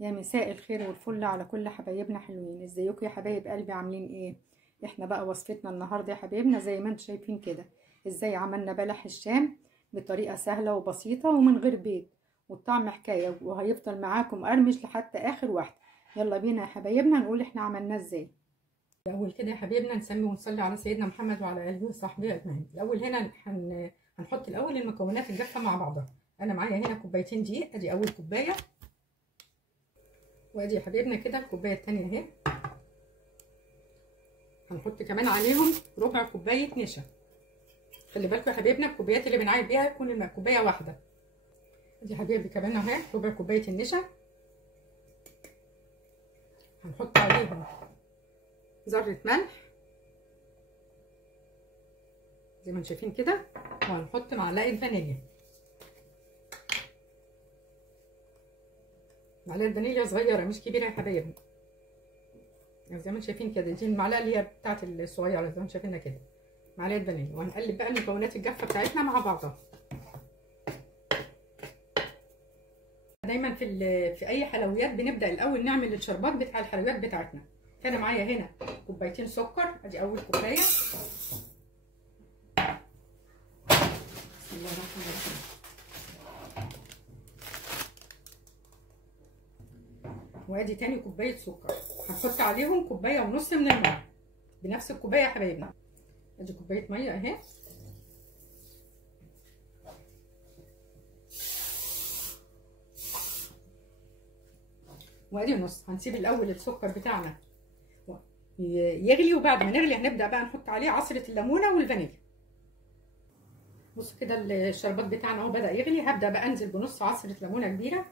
يا مساء الخير والفل على كل حبايبنا حلوين. ازيكم يا حبايب قلبي؟ عاملين ايه؟ احنا بقى وصفتنا النهارده يا حبايبنا زي ما انتم شايفين كده، ازاي عملنا بلح الشام بطريقه سهله وبسيطه ومن غير بيض، والطعم حكايه وهيفضل معاكم قرمش لحتى اخر واحده. يلا بينا يا حبايبنا نقول احنا عملناه ازاي. الاول كده يا حبايبنا نسمي ونصلي على سيدنا محمد وعلى اله وصحبه اجمعين. الاول هنا هنحط الاول المكونات الجافه مع بعضها. انا معايا هنا كوبايتين دقيق، ادي اول كوبايه، وادي يا حبايبنا كده الكوبايه الثانيه اهي. هنحط كمان عليهم ربع كوبايه نشا. خلي بالكم يا حبايبنا الكوبايات اللي بنعاير بيها تكون كوبايه واحده. ادي يا حبايبي كمان اهي ربع كوبايه النشا. هنحط عليهم ذره ملح زي ما انتم شايفين كده، وهنحط معلقه فانيليا. معلقه فانيليا صغيره مش كبيره يا حبايبنا، يعني زي ما انتم شايفين كده. دي المعلقه اللي هي بتاعت الصغيره زي ما انتم شايفينها كده، معلقه فانيليا. وهنقلب بقى المكونات الجافه بتاعتنا مع بعضها. دايما في اي حلويات بنبدا الاول نعمل الشربات بتاع الحلويات بتاعتنا. فانا معايا هنا كوبايتين سكر، ادي اول كوبايه. بسم الله الرحمن الرحيم. وادي تاني كوبايه سكر. هنحط عليهم كوبايه ونص من الميه بنفس الكوبايه يا حبايبنا. ادي كوبايه ميه اهي. وادي نص. هنسيب الاول السكر بتاعنا يغلي، وبعد ما نغلي هنبدا بقى نحط عليه عصره الليمونه والفانيليا. بصوا كده الشربات بتاعنا اهو بدا يغلي. هبدا بقى انزل بنص عصره ليمونه كبيره،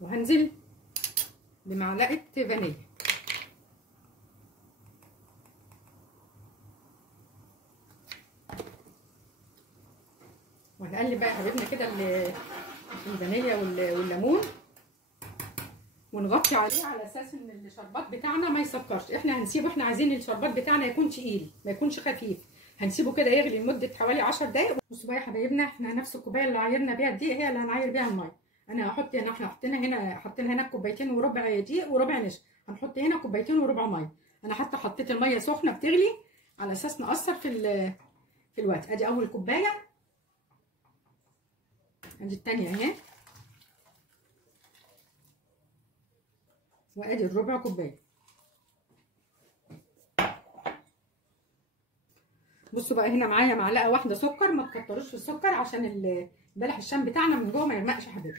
وهنزل بمعلقه فانيليا. وهنقلب بقى يا حبيبنا كده الفانيليا والليمون، ونغطي عليه على اساس ان الشربات بتاعنا ما يسكرش. احنا هنسيبه، احنا عايزين الشربات بتاعنا يكون تقيل ما يكونش خفيف. هنسيبه كده يغلي لمده حوالي 10 دقايق. بصوا بقى يا حبايبنا، احنا نفس الكوبايه اللي عايرنا بيها الدقيق هي اللي هنعاير بيها الميه. انا هحط هنا، احنا حطينا هنا كوبايتين وربع دقيق وربع نشا. هنحط هنا كوبايتين وربع ميه. انا حتى حطيت الميه سخنه بتغلي على اساس نقصر في الوقت. ادي اول كوبايه، ادي الثانيه اهي، وادي الربع كوبايه. بصوا بقى هنا معايا معلقه واحده سكر. ما تكتروش في السكر عشان بلح الشام بتاعنا من جوه ما يغمقش يا حبيبي.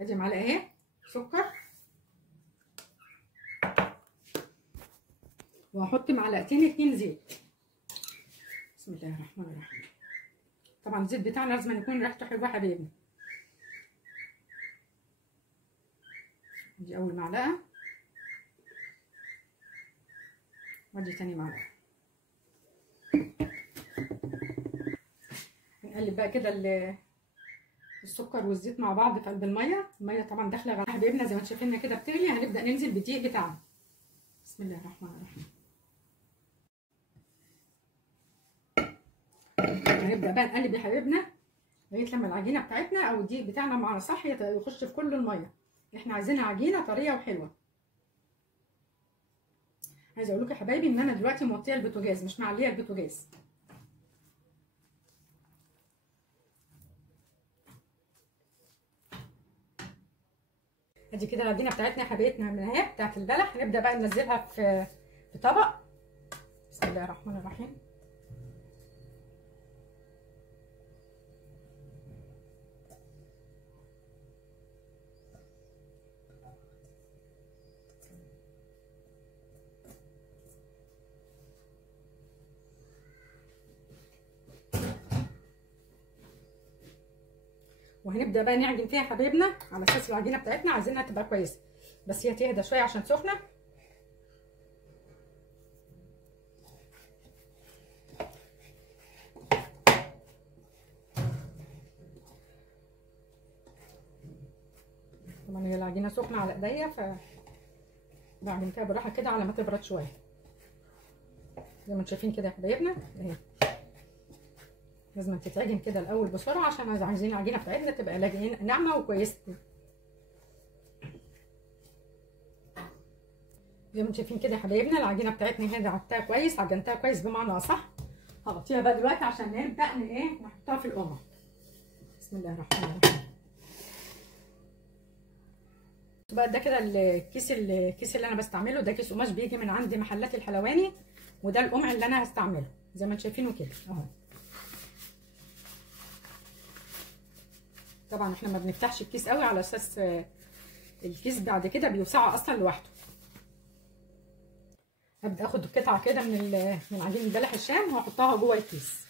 ادي معلقه اهي سكر، وهحط معلقتين 2 زيت. بسم الله الرحمن الرحيم. طبعا الزيت بتاعنا لازم يكون ريحته حلوه يا حبيبي. دي اول معلقه، ودي تاني معلقه. نقلب بقى كده السكر والزيت مع بعض في قلب الميه. الميه طبعا داخله على حبايبنا زي ما انتم شايفينها كده بتغلي. هنبدا ننزل بالدقيق بتاعنا. بسم الله الرحمن الرحيم. هنبدا بقى نقلب يا حبايبنا لغايه لما العجينه بتاعتنا او الدقيق بتاعنا مع صح يخش في كل الميه. احنا عايزينها عجينه طريه وحلوه. عايزه اقول لكم يا حبايبي ان انا دلوقتي موطيه البوتاجاز، مش معليه البوتاجاز. ادي كده العجينه بتاعتنا يا حبايبنا من اهي بتاعت البلح. هنبدا بقى ننزلها في طبق. بسم الله الرحمن الرحيم. وهنبدا بقى نعجن فيها يا حبايبنا على اساس العجينه بتاعتنا عايزينها تبقى كويسه، بس هي تهدى شويه عشان سخنه. طبعا هي العجينه سخنه على ايديا، بعمل فيها بالراحه كده على ما تبرد شويه زي ما انتم شايفين كده يا حبايبنا اهي. لازم تتعجن كده الاول بسرعه عشان عايزين العجينه بتاعتنا تبقى ناعمه وكويسه. زي ما انتم شايفين كده يا حبايبنا العجينه بتاعتنا هنا عجنتها كويس، عجنتها كويس بمعنى اصح. هغطيها بقى دلوقتي عشان نبدا نحطها في القمع. بسم الله الرحمن الرحيم. بقى ده كده الكيس اللي انا بستعمله، ده كيس قماش بيجي من عند محلات الحلواني، وده القمع اللي انا هستعمله زي ما انتم شايفينه كده اهو. طبعا احنا ما بنفتحش الكيس قوي على اساس الكيس بعد كده بيوسعه اصلا لوحده. هبدا اخد قطعه كده من عجين بلح الشام واحطها جوه الكيس،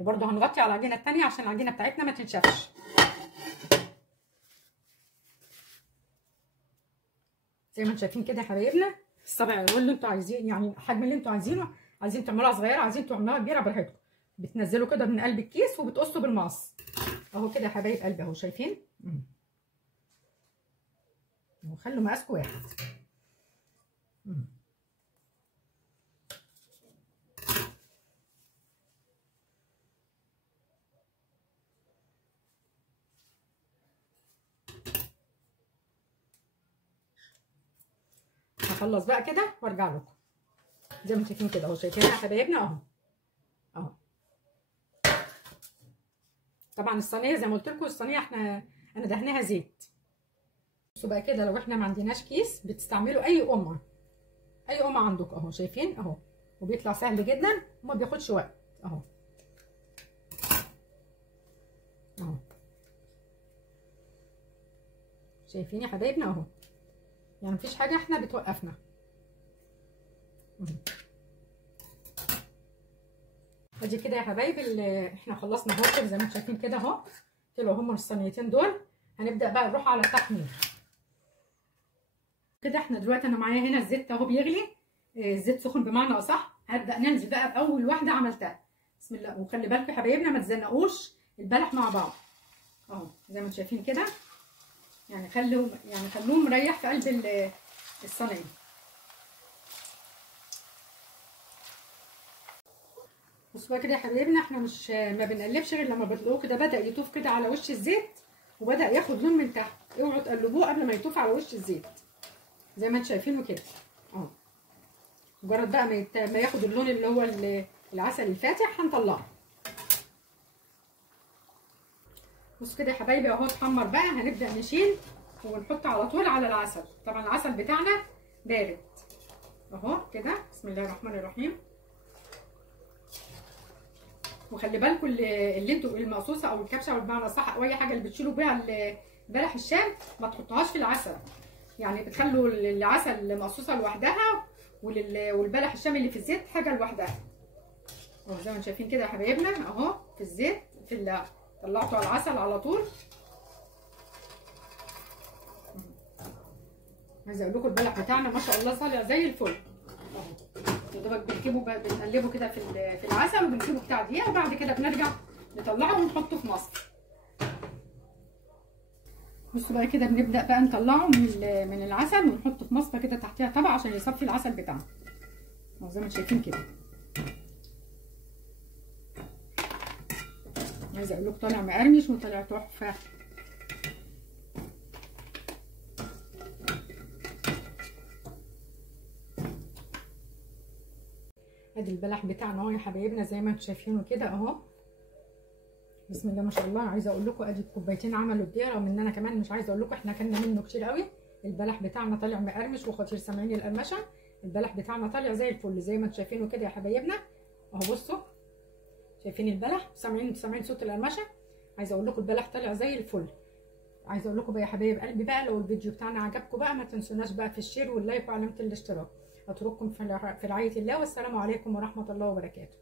وبرده هنغطي على العجينه الثانيه عشان العجينه بتاعتنا ما تنشفش. زي ما انتم شايفين كده يا حبايبنا الصابع اللي انتوا عايزين، يعني الحجم اللي انتوا عايزينه، عايزين تعملوها صغيره عايزين تعملوها كبيره براحتكم. بتنزلوا كده من قلب الكيس وبتقصوا بالمقص اهو كده يا حبايب قلبي اهو شايفين. وخلوا مقاسكم واحد. هخلص بقى كده وارجع لكم. زي ما انتم شايفين كده اهو، شايفين يا حبايبنا اهو اهو. طبعا الصينيه زي ما قلت لكم الصينيه انا دهناها زيت. بصوا بقى كده لو احنا ما عندناش كيس بتستعملوا اي قمع، اي قمع عندكم اهو شايفين اهو، وبيطلع سهل جدا وما بياخدش وقت اهو اهو. شايفين يا حبايبنا اهو، يعني مفيش حاجه احنا بتوقفنا. ادي كده يا حبايبي احنا خلصنا اهو زي ما انتم شايفين كده اهو. طلعوا هما الصينيتين دول. هنبدا بقى نروح على التحمير كده. احنا دلوقتي انا معايا هنا الزيت اهو بيغلي، الزيت سخن بمعنى اصح. هبدا ننزل بقى باول واحده عملتها. بسم الله. وخلي بالكم يا حبايبنا ما تزنقوش البلح مع بعض اهو زي ما انتم شايفين كده، يعني خلوه مريح في قلب الصينيه. بصوا بقى كده يا حبايبنا احنا مش ما بنقلبش غير لما بتلاقوه كده بدا يطوف كده على وش الزيت وبدا ياخد لون من تحت. اوعوا تقلبوه قبل ما يطوف على وش الزيت زي ما انتم شايفينه كده اهو. مجرد بقى ما ياخد اللون اللي هو العسل الفاتح هنطلعه. بصوا كده يا حبايبي اهو اتحمر بقى. هنبدا نشيل ونحط على طول على العسل. طبعا العسل بتاعنا بارد اهو كده. بسم الله الرحمن الرحيم. وخلي بالكم اللي انتوا المقصوصه او الكبشه او بمعنى صح او اي حاجه اللي بتشيلوا بيها بلح الشام ما تحطوهاش في العسل، يعني بتخلوا العسل مقصوصه لوحدها والبلح الشام اللي في الزيت حاجه لوحدها اهو. زي ما انتم شايفين كده يا حبايبنا اهو في الزيت طلعته على العسل على طول. عايزه اقول لكم البلح بتاعنا ما شاء الله طالع زي الفل اهو. يا دوبك بنقلبه كده في العسل وبنسيبه بتاع دقيقه وبعد كده بنرجع نطلعه ونحطه في مصفى. بصوا بقى كده بنبدا بقى نطلعه من العسل ونحطه في مصفى كده تحتيها طبق عشان يصفي العسل بتاعنا زي ما انتم شايفين كده. عايزه اقول لكم طالع مقرمش وطالع تحفه. ادي البلح بتاعنا اهو يا حبايبنا زي ما انتم شايفينه كده اهو. بسم الله ما شاء الله. عايزه اقول لكم ادي الكوبايتين عملوا الدقيقه، رغم ان انا كمان مش عايزه اقول لكم احنا كلنا منه كتير قوي. البلح بتاعنا طالع مقرمش وخطير. سامعين القرمشه؟ البلح بتاعنا طالع زي الفل زي ما انتم شايفينه كده يا حبايبنا اهو. بصوا شايفين البلح؟ سامعين صوت القرمشه؟ عايزه اقول لكم البلح طالع زي الفل. عايزه اقول لكم بقى يا حبايب قلبي بقى لو الفيديو بتاعنا عجبكم بقى ما تنسوناش بقى في الشير واللايك وعلامه الاشتراك. اترككم في رعايه الله والسلام عليكم ورحمه الله وبركاته.